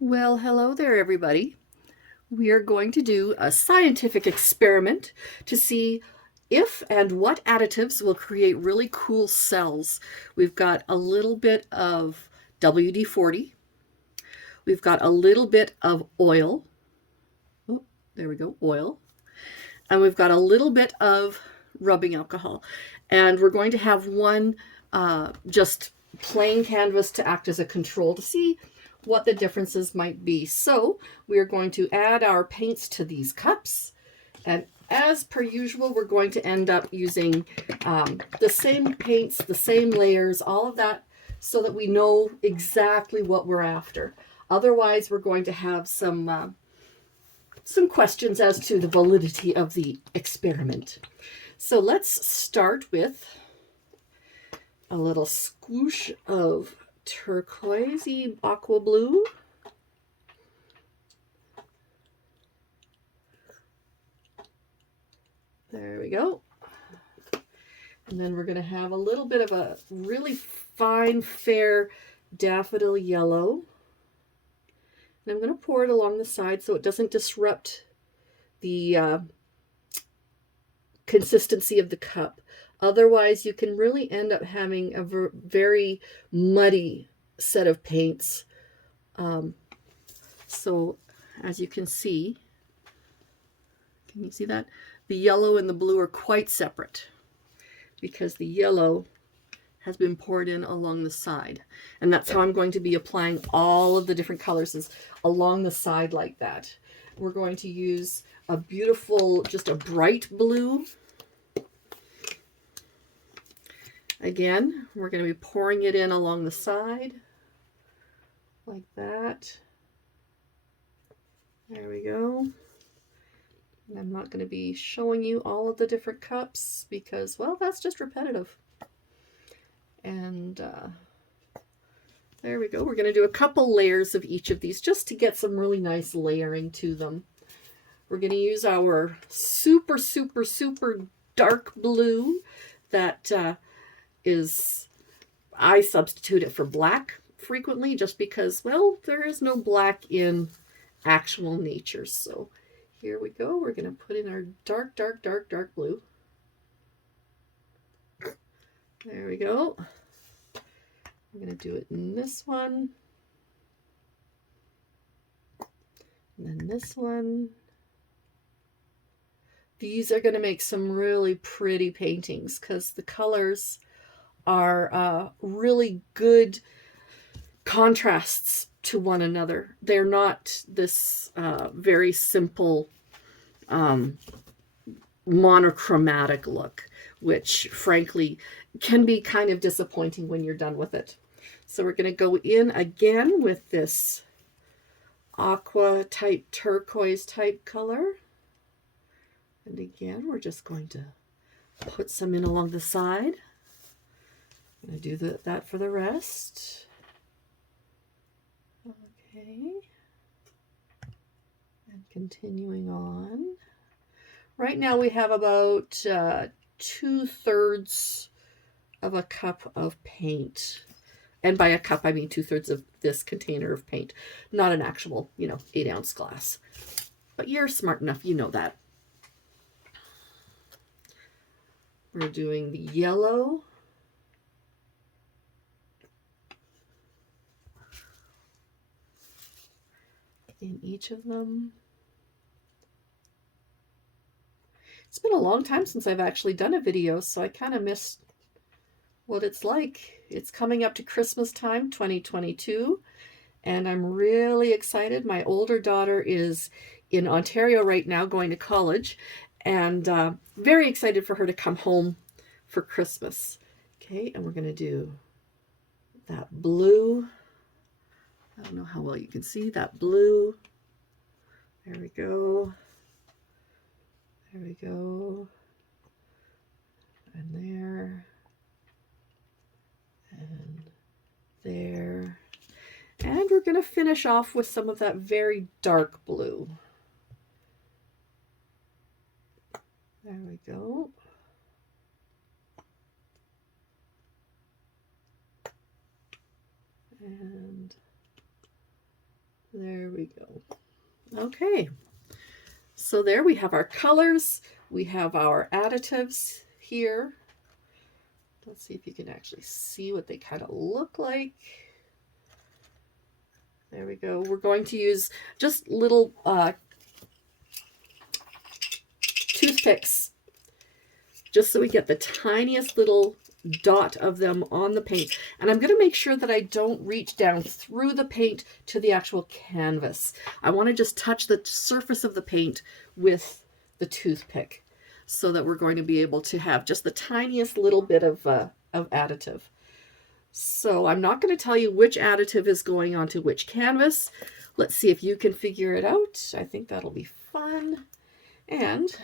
Well, hello there, everybody. We are going to do a scientific experiment to see if and what additives will create really cool cells. We've got a little bit of WD-40. We've got a little bit of oil. Oh, there we go, oil. And we've got a little bit of rubbing alcohol. And we're going to have one just plain canvas to act as a control to see what the differences might be. So we are going to add our paints to these cups. And as per usual, we're going to end up using the same paints, the same layers, all of that, so that we know exactly what we're after. Otherwise, we're going to have some questions as to the validity of the experiment. So let's start with a little squoosh of turquoisey aqua blue. There we go. And then we're going to have a little bit of a really fine, fair daffodil yellow. And I'm going to pour it along the side so it doesn't disrupt the consistency of the cup. Otherwise, you can really end up having a very muddy set of paints. So as you can see that? The yellow and the blue are quite separate because the yellow has been poured in along the side. And that's how I'm going to be applying all of the different colors, is along the side like that. We're going to use a beautiful, just a bright blue. Again, we're going to be pouring it in along the side like that. There we go. And I'm not going to be showing you all of the different cups because, well, that's just repetitive. And there we go. We're going to do a couple layers of each of these just to get some really nice layering to them. We're going to use our super, super, super dark blue that I substitute it for black frequently just because, well, there is no black in actual nature. So here we go. We're going to put in our dark, dark, dark, dark blue. There we go. I'm going to do it in this one. And then this one. These are going to make some really pretty paintings because the colors are really good contrasts to one another. They're not this very simple monochromatic look, which frankly can be kind of disappointing when you're done with it. So we're going to go in again with this aqua type, turquoise type color. And again, we're just going to put some in along the side. I'm going to do that for the rest. Okay. And continuing on. Right now we have about 2/3 of a cup of paint. And by a cup, I mean 2/3 of this container of paint. Not an actual, 8-ounce glass. But you're smart enough, you know that. We're doing the yellow. In each of them. It's been a long time since I've actually done a video, so I kind of missed what it's like. It's coming up to Christmas time, 2022, and I'm really excited. My older daughter is in Ontario right now going to college, and very excited for her to come home for Christmas. Okay, and we're going to do that blue. I don't know how well you can see that blue. There we go. There we go. And there. And there. And we're going to finish off with some of that very dark blue. There we go. And there we go. Okay. So there we have our colors. We have our additives here. Let's see if you can actually see what they kind of look like. There we go. We're going to use just little toothpicks, just so we get the tiniest little dot of them on the paint. And I'm going to make sure that I don't reach down through the paint to the actual canvas. I want to just touch the surface of the paint with the toothpick, so that we're going to be able to have just the tiniest little bit of additive. So I'm not going to tell you which additive is going onto which canvas. Let's see if you can figure it out. I think that'll be fun. And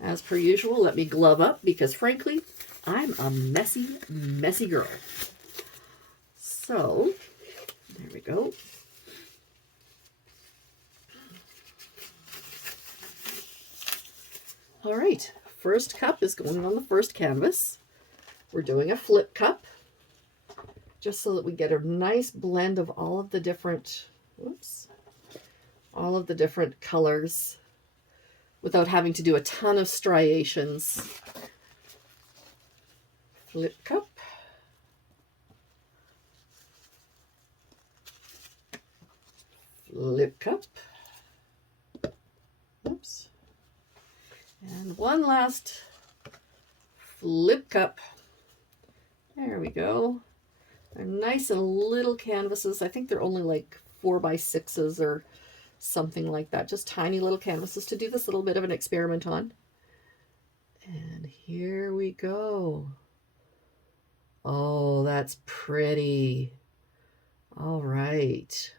as per usual, let me glove up because frankly, I'm a messy, messy girl. So there we go. All right, first cup is going on the first canvas. We're doing a flip cup, just so that we get a nice blend of all of the different, all of the different colors without having to do a ton of striations. Flip cup. Flip cup. Oops. And one last flip cup. There we go. They're nice and little canvases. I think they're only like 4x6s or something like that. Just tiny little canvases to do this little bit of an experiment on. And here we go. Oh, that's pretty. All right.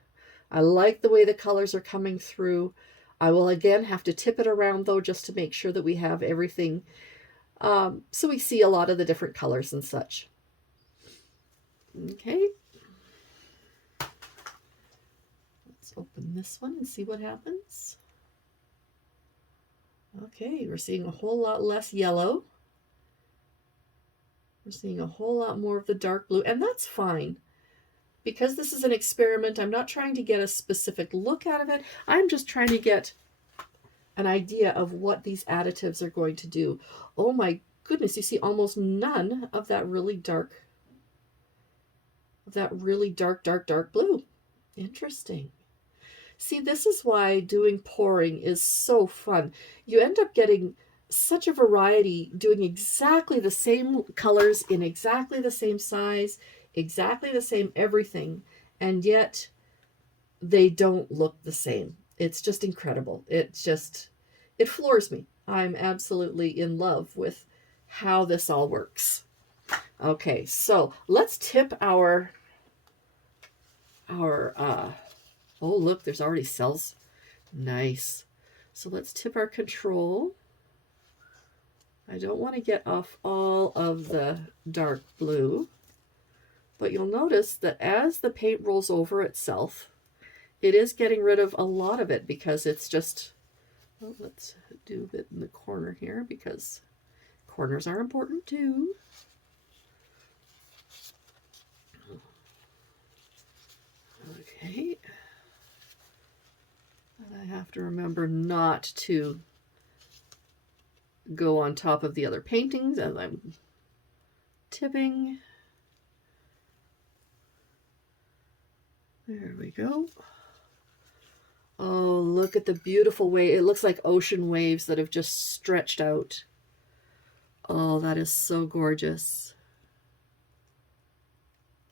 I like the way the colors are coming through. I will again have to tip it around though, just to make sure that we have everything, so we see a lot of the different colors and such. Okay. Let's open this one and see what happens. Okay, we're seeing a whole lot less yellow. We're seeing a whole lot more of the dark blue, and that's fine. Because this is an experiment, I'm not trying to get a specific look out of it. I'm just trying to get an idea of what these additives are going to do. Oh my goodness, you see almost none of that really dark, dark blue. Interesting. See, this is why doing pouring is so fun. You end up getting such a variety, doing exactly the same colors in exactly the same size, exactly the same everything, and yet they don't look the same. It's just incredible. It floors me. I'm absolutely in love with how this all works. Okay, so let's tip our oh look, there's already cells. Nice. So let's tip our control. I don't want to get off all of the dark blue, but you'll notice that as the paint rolls over itself, it is getting rid of a lot of it because it's just, well, let's do a bit in the corner here because corners are important too. Okay. And I have to remember not to go on top of the other paintings as I'm tipping. There we go. Oh, look at the beautiful way. It looks like ocean waves that have just stretched out. Oh, that is so gorgeous.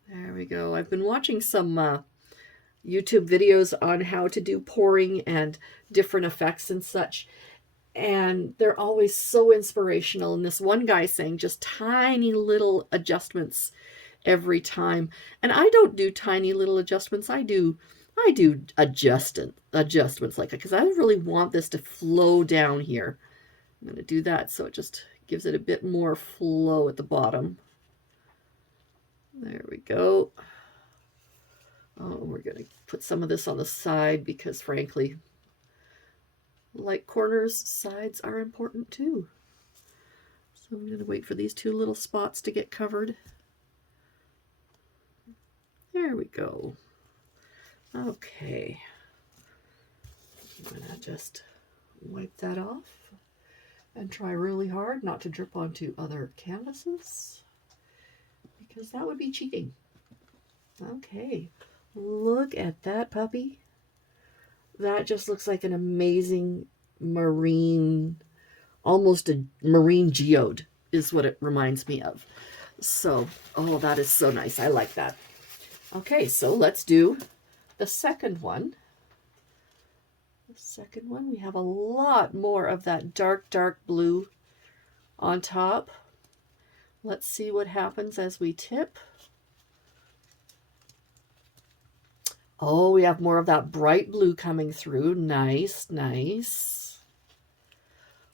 There we go. I've been watching some YouTube videos on how to do pouring and different effects and such. And they're always so inspirational. And this one guy saying just tiny little adjustments every time. And I don't do tiny little adjustments. I do adjustments like that because I really want this to flow down here. I'm going to do that so it just gives it a bit more flow at the bottom. There we go. Oh, we're going to put some of this on the side because frankly, like corners, sides are important too. So I'm going to wait for these two little spots to get covered. There we go. Okay. I'm going to just wipe that off and try really hard not to drip onto other canvases, because that would be cheating. Okay, look at that puppy. That just looks like an amazing marine, almost a marine geode is what it reminds me of. So, oh, that is so nice. I like that. Okay, so let's do the second one. The second one, we have a lot more of that dark, dark blue on top. Let's see what happens as we tip. Oh, we have more of that bright blue coming through. Nice, nice.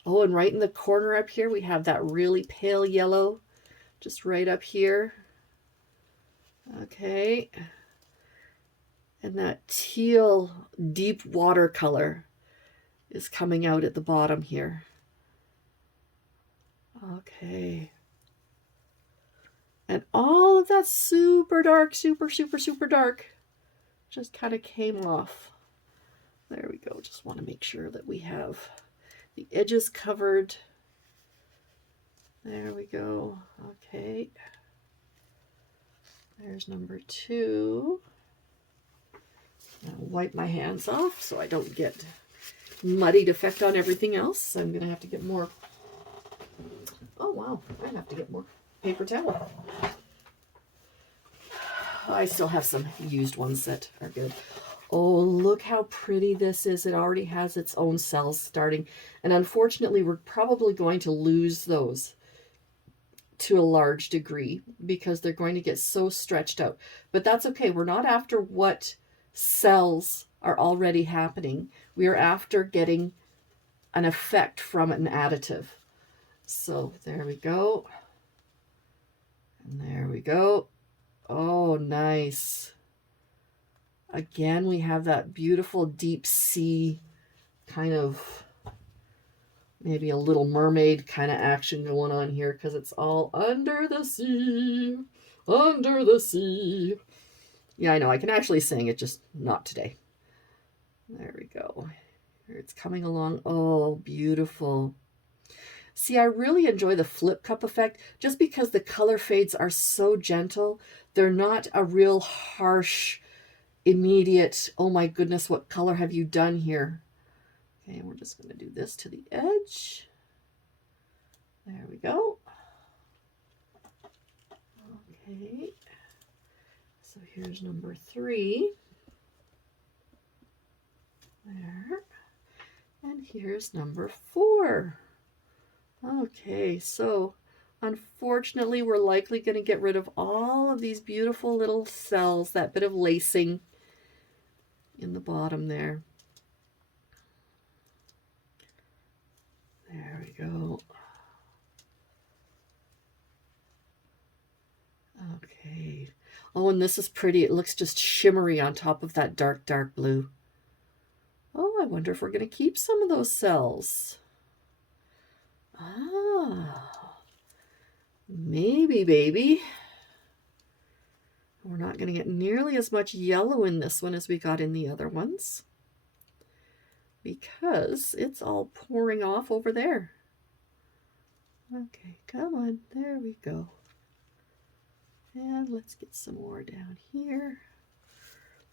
Oh, and right in the corner up here, we have that really pale yellow, just right up here. Okay. And that teal deep watercolor is coming out at the bottom here. Okay. And all of that super dark, super dark just kind of came off. There we go. Just want to make sure that we have the edges covered. There we go. Okay. There's number 2. I'll wipe my hands off so I don't get muddied effect on everything else. I'm going to have to get more. Oh, wow. I have to get more paper towel. I still have some used ones that are good. Oh, look how pretty this is. It already has its own cells starting. And unfortunately, we're probably going to lose those to a large degree because they're going to get so stretched out. But that's okay. We're not after what cells are already happening. We are after getting an effect from an additive. So there we go. And there we go. Oh, nice. Again, we have that beautiful deep sea kind of, maybe a Little Mermaid kind of action going on here because it's all under the sea, under the sea. Yeah, I know, I can actually sing it, just not today. There we go. Here it's coming along. Oh, beautiful. See, I really enjoy the flip cup effect just because the color fades are so gentle. They're not a real harsh, immediate, oh my goodness, what color have you done here? Okay, we're just going to do this to the edge. There we go. Okay, so here's number 3. There. And here's number 4. Okay, so unfortunately, we're likely going to get rid of all of these beautiful little cells, that bit of lacing in the bottom there. There we go. Okay. Oh, and this is pretty. It looks just shimmery on top of that dark, dark blue. Oh, I wonder if we're going to keep some of those cells. Ah, maybe, baby. We're not going to get nearly as much yellow in this one as we got in the other ones because it's all pouring off over there. Okay, come on. There we go. And let's get some more down here.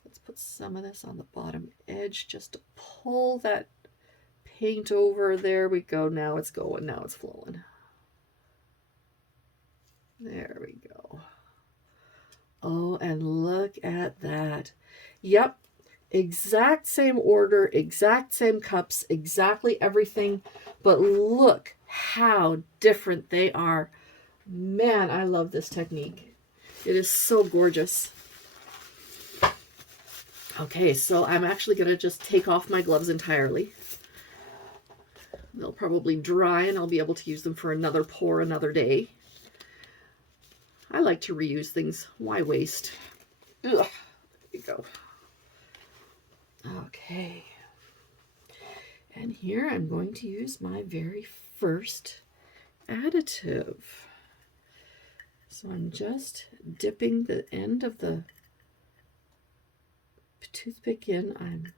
Let's put some of this on the bottom edge just to pull that paint over. There we go. Now it's going. Now it's flowing. There we go. Oh, and look at that. Yep, exact same order, exact same cups, exactly everything. But look how different they are. Man, I love this technique. It is so gorgeous. Okay, so I'm actually going to just take off my gloves entirely. They'll probably dry and I'll be able to use them for another pour another day. I like to reuse things. Why waste? Ugh, there you go. Okay. And here I'm going to use my very first additive. So I'm just dipping the end of the toothpick in. I'm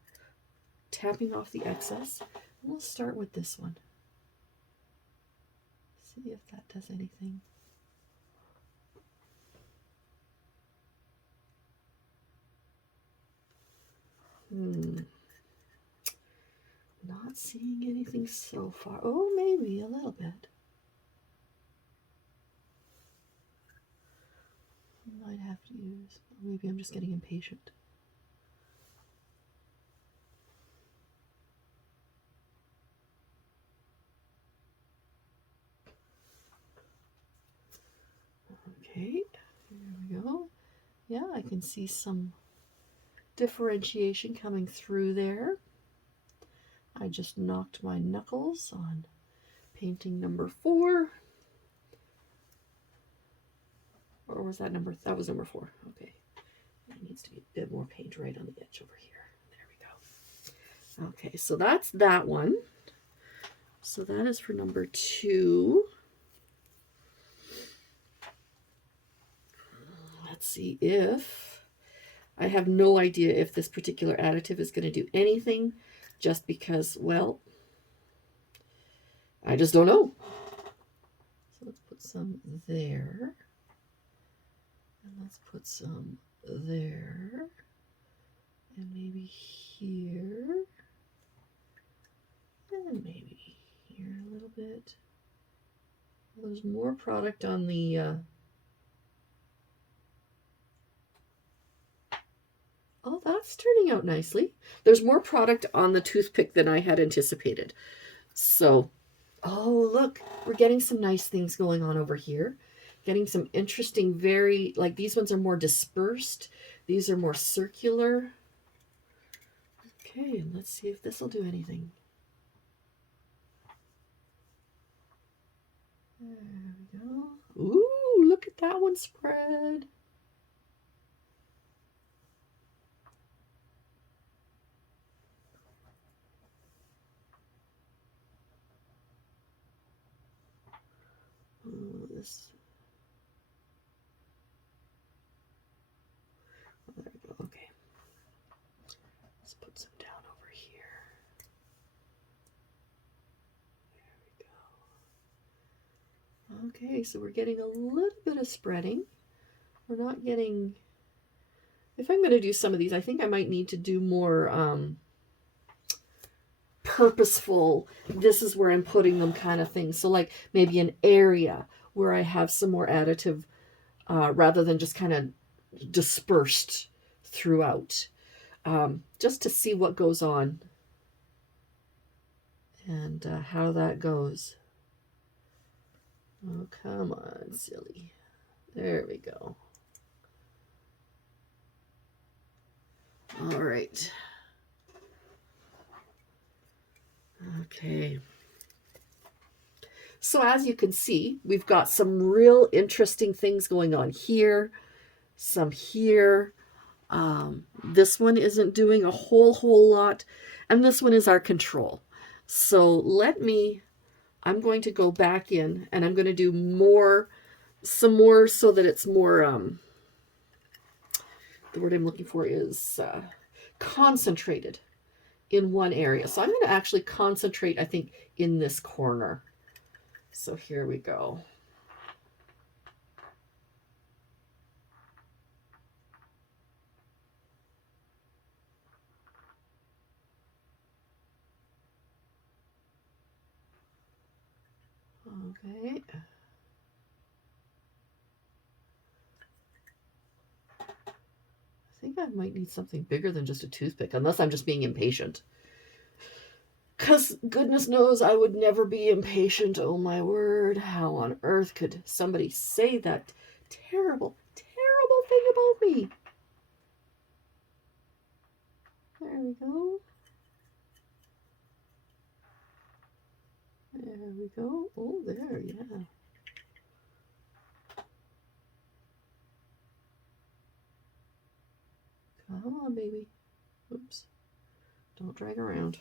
tapping off the excess. And we'll start with this one. See if that does anything. Not seeing anything so far. Oh, maybe a little bit. Might have to use, maybe I'm just getting impatient. Okay, here we go. Yeah, I can see some differentiation coming through there. I just knocked my knuckles on painting number 4. Or was that number? That was number 4. Okay. It needs to be a bit more paint right on the edge over here. There we go. Okay, so that's that one. So that is for number 2. Let's see if, I have no idea if this particular additive is going to do anything, just because, well, I just don't know. So let's put some there. And let's put some there. And maybe here. And maybe here a little bit. There's more product on the... Oh, that's turning out nicely. There's more product on the toothpick than I had anticipated. So, oh, look, we're getting some nice things going on over here. Getting some interesting, very, like these ones are more dispersed. These are more circular. Okay, let's see if this will do anything. There we go. Ooh, look at that one spread. This. Oh, there we go. Okay. Let's put some down over here. There we go. Okay, so we're getting a little bit of spreading. We're not getting... If I'm going to do some of these, I think I might need to do more purposeful, this is where I'm putting them kind of thing. So like maybe an area where I have some more additive rather than just kind of dispersed throughout. Just to see what goes on and how that goes. Oh, come on, silly. There we go. All right. Okay. So as you can see, we've got some real interesting things going on here, some here. This one isn't doing a whole lot, and this one is our control. So I'm going to go back in and I'm going to do some more so that it's more, the word I'm looking for is concentrated in one area. So I'm going to actually concentrate, I think, in this corner. So here we go. Okay. I think I might need something bigger than just a toothpick, unless I'm just being impatient. Because goodness knows I would never be impatient. Oh my word. How on earth could somebody say that terrible, terrible thing about me? There we go. There we go. Oh, there, yeah. Come on, baby. Oops. Don't drag around.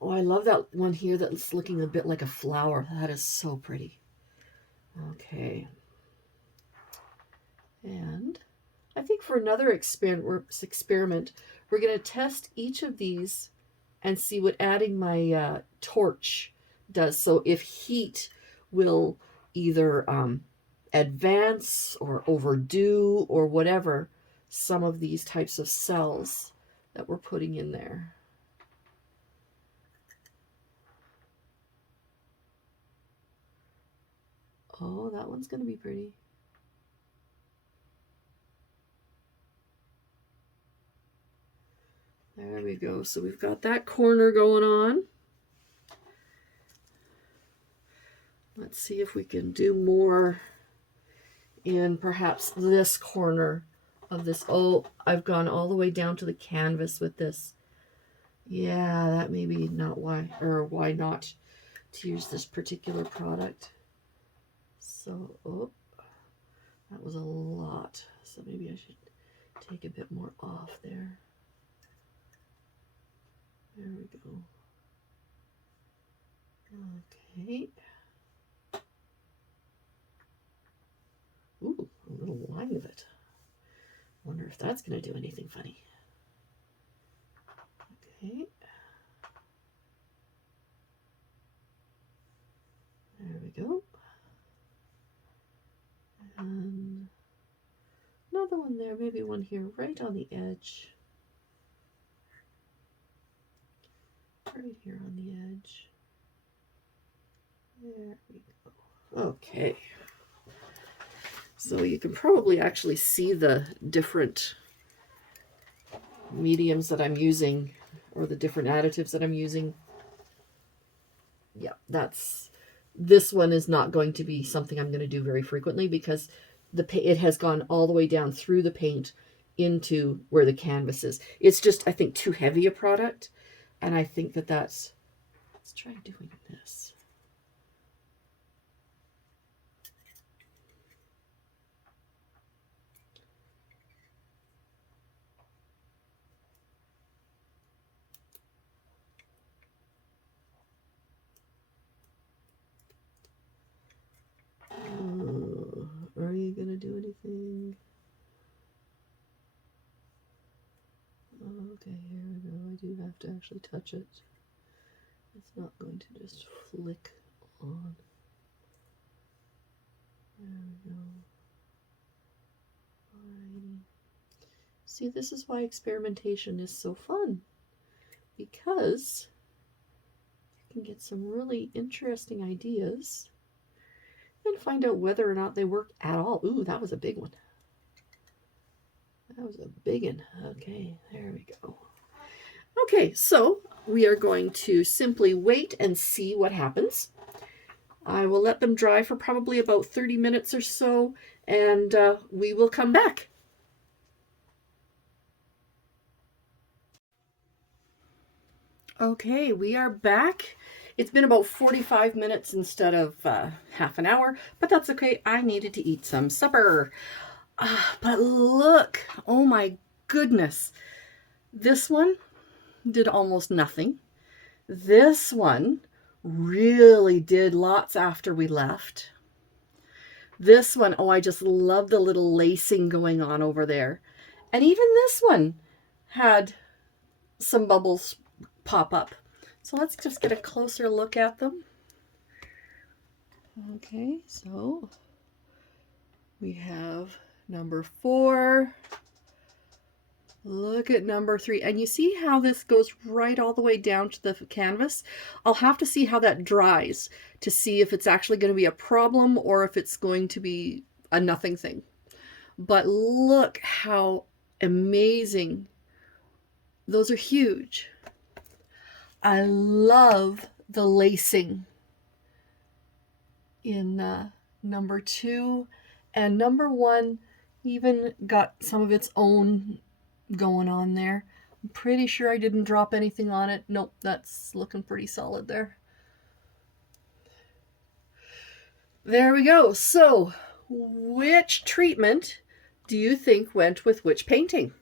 Oh, I love that one here that's looking a bit like a flower. That is so pretty. Okay. And I think for another experiment, we're going to test each of these and see what adding my torch does. So if heat will either advance or overdo or whatever some of these types of cells that we're putting in there. Oh, that one's going to be pretty. There we go. So we've got that corner going on. Let's see if we can do more in perhaps this corner of this. Oh, I've gone all the way down to the canvas with this. Yeah, that may be not why, or why not to use this particular product. So, oh, that was a lot. So maybe I should take a bit more off there. There we go. Okay. Ooh, a little line of it. Wonder if that's going to do anything funny. Okay. There we go. And another one there, maybe one here right on the edge. Right here on the edge. There we go. Okay. So you can probably actually see the different mediums that I'm using, or the different additives that I'm using. Yeah, this one is not going to be something I'm going to do very frequently because it has gone all the way down through the paint into where the canvas is. It's just, I think, too heavy a product. And I think let's try doing this. Are you going to do anything? Okay, here we go. I do have to actually touch it. It's not going to just flick on. There we go. Alrighty. See, this is why experimentation is so fun, because you can get some really interesting ideas and find out whether or not they work at all. Ooh, that was a big one. That was a big one. Okay, there we go. Okay, so we are going to simply wait and see what happens. I will let them dry for probably about 30 minutes or so, and we will come back. Okay, we are back. It's been about 45 minutes instead of half an hour, but that's okay. I needed to eat some supper. But look, oh my goodness. This one did almost nothing. This one really did lots after we left. This one, oh, I just love the little lacing going on over there. And even this one had some bubbles pop up. So let's just get a closer look at them. Okay, so we have number 4. Look at number 3. And you see how this goes right all the way down to the canvas? I'll have to see how that dries to see if it's actually going to be a problem or if it's going to be a nothing thing. But look how amazing. Those are huge. I love the lacing in number 2, and number 1 even got some of its own going on there. I'm pretty sure I didn't drop anything on it. Nope, that's looking pretty solid there. There we go. So, which treatment do you think went with which painting?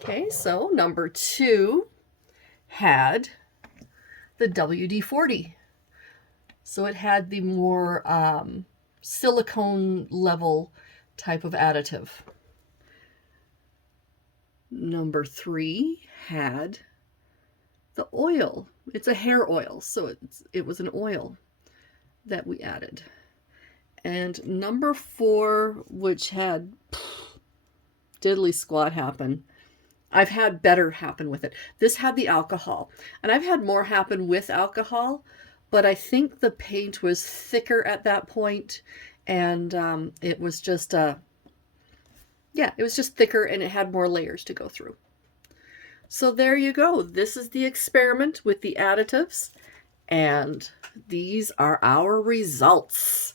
Okay, so number 2 had the WD-40. So it had the more silicone level type of additive. Number 3 had the oil. It's a hair oil, so it was an oil that we added. And number 4, which had diddly squat happen. I've had better happen with it. This had the alcohol, and I've had more happen with alcohol, but I think the paint was thicker at that point, and it was just yeah, it was just thicker, and it had more layers to go through. So there you go. This is the experiment with the additives, and these are our results.